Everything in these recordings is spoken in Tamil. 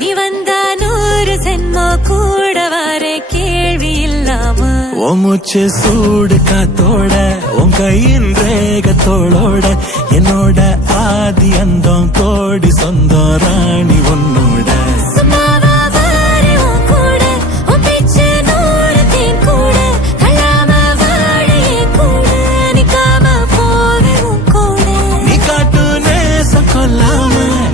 நீ வந்தா 100 ஜென்மோ கூட வர கேள்வி இல்லாம உன் மூச்சு சூடு காத்தோட உன் கையின் ரேகத்தோளோட என்னோட ஆதி அந்தம் கோடி சொந்தம் ராணி உன்னோட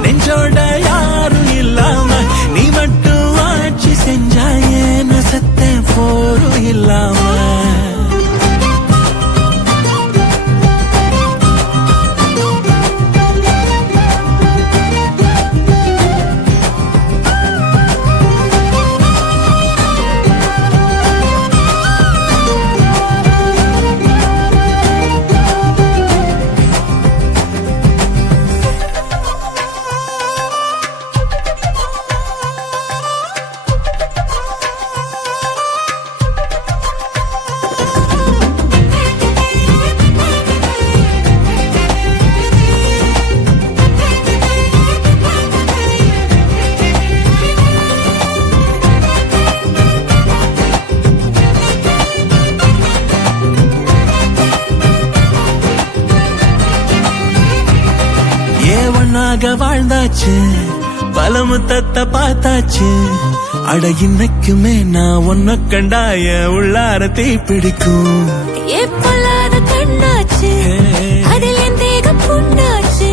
நெஞ்சோட யாரும் இல்லாம நீ மட்டும் ஆட்சி செஞ்சாயே நசத்த போரும் இல்லாம வாழ்ந்தாச்சு பல முத்தத்தை பார்த்தாச்சு அட இன்னைக்குமே நான் உன்ன கண்டாய உள்ளார தீ பிடிக்கும் எப்பொல்லாத கண்ணாச்சு அதில் என் தேகம் புண்ணாச்சு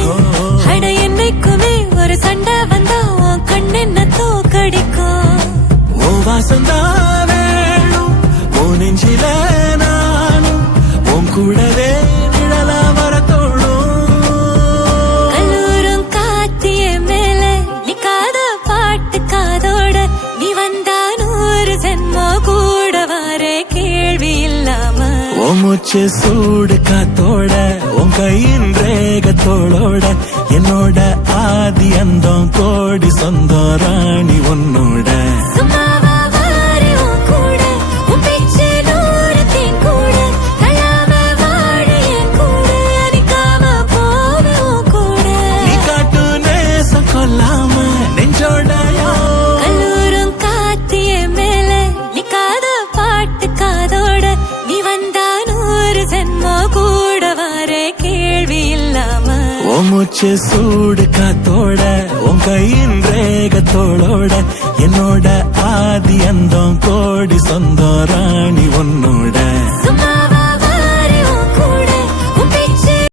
அட என்னைக்குமே ஒரு சண்டை வந்தா உன் கண்ணென்ன தோக்கடிக்கும் ஓ வாசந்தா வேணும் ஓ நெஞ்சில நானும் உன் கூடவே நிழலா வர தோணும் மூச்சு சூடு காத்தோட உன் கையின் ரேகத்தோளோட என்னோட ஆதி அந்தம் கோடி சொந்தம் ராணி உன்னோட நீ காட்டு நேசம் கொல்லாம நெஞ்சோட கல்லூரும் காத்திய மேல நீ காத பாட்டு காதோட நீ வந்தா ஜென்மோ கூட வர கேள்வி இல்லாம உன் மூச்சு சூடு காத்தோட உன் கையின் ரேகத்தோளோட என்னோட ஆதி அந்தம் கோடி சொந்தம் ராணி உன்னோட